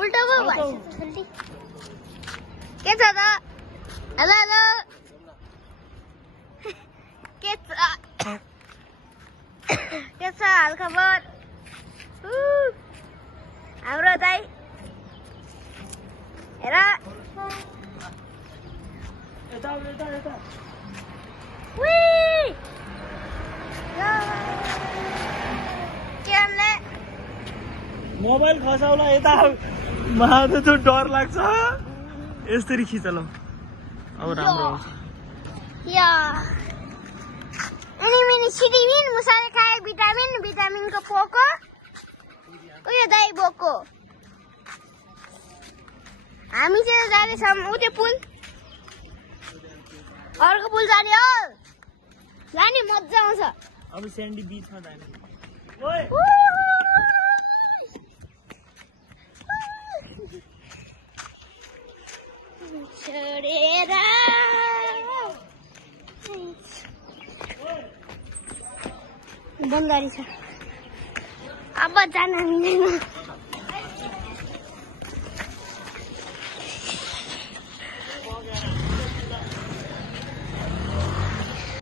उल्टो पो भएछ के छ त हेलो हेलो के छ हालखबर हाम्रो दाइ हेर मोबाइल खसाउला यता मलाई त डर लाग्छ यसरी खिचल अब राम्रो या अनि मैले सिडिमिन मुसाले खाए भिटामिनको पोको उयो दाइ बोको हामी चाहिँ जानेछौँ उ त्यो पुल अर्को पुल जाने हो जाने मजा आउँछ अब स्यान्डी बीचमा जाने ओए छोडेर बन्द छ अब जान मिल्दैन